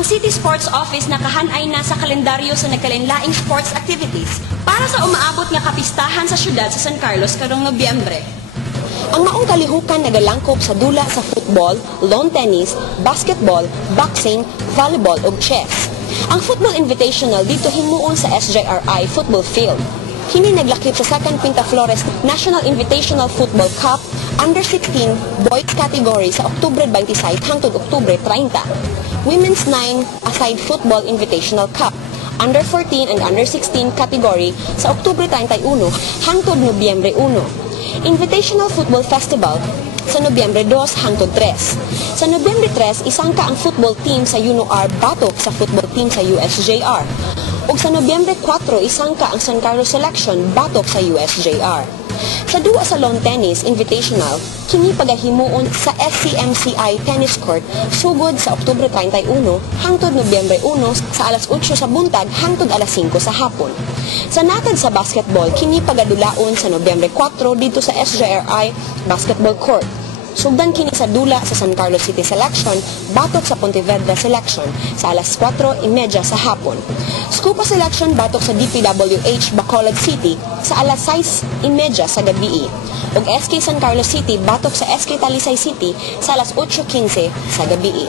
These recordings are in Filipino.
Ang City Sports Office nakahanay na sa kalendaryo sa nagkalain-laing sports activities para sa umaabot nga kapistahan sa syudad sa San Carlos karong Nobyembre. Ang maong kalihukan nagalangkop sa dula sa football, lawn tennis, basketball, boxing, volleyball ug chess. Ang Football Invitational dito himuon sa SJRI Football Field. Kini naglakip sa Second Pinta Flores National Invitational Football Cup Under 16 Boys category sa Oktubre 26 hangtod Oktubre 30. Women's 9-a-side Football Invitational Cup Under 14 and Under 16 category sa Oktubre 31 hangtod Nobyembre 1. Invitational Football Festival sa Nobyembre 2 hangtod 3. Sa Nobyembre 3, isangka ang football team sa UNOR batok sa football team sa USJR. Ug sa Nobyembre 4, isangka ang San Carlos Selection batok sa USJR. Sa duwa sa lawn tennis invitational, kini pagahimuon sa SCMCI Tennis Court sugod sa Oktubre 31 hangtod Nobyembre 1 sa alas 8 sa buntag hangtod alas 5 sa hapon. Sa natad sa basketball, kini pagadulaon sa Nobyembre 4 dito sa SJRI Basketball Court. Sugdan kini sa dula sa San Carlos City Selection batok sa Pontevedra Selection sa alas 4:30 sa hapon. Scupa Selection batok sa DPWH Bacolod City sa alas 6:30 sa gabi. Ug SK San Carlos City batok sa SK Talisay City sa alas 8:15 sa gabi.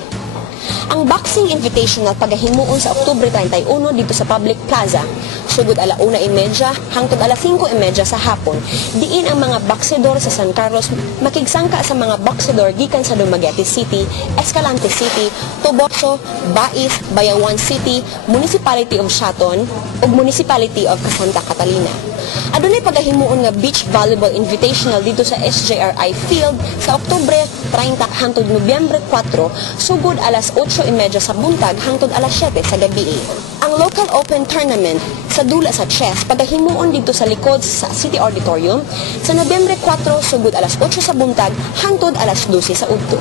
Ang Boxing Invitational pagahimuon sa Oktubre 31 dito sa Public Plaza, sugod ala 1:30 hangtod ala 5:30 sa hapon. Diin ang mga boxedor sa San Carlos makigsangka sa mga boxedor gikan sa Dumaguete City, Escalante City, Toboso, Bais, Bayawan City, Municipality of Shaton ug Municipality of Santa Catalina. Adunay pagahimuon nga Beach Volleyball Invitational dito sa SJRI Field sa Oktubre 30 hangtod Nobyembre 4, sugod alas 8:30 sa buntag hangtod alas 7 sa gabi. Ang Local Open Tournament sa dula sa chess pagahimuon dito sa likod sa City Auditorium sa Nobyembre 4, sugod alas 8 sa buntag hangtod alas 12 sa udto.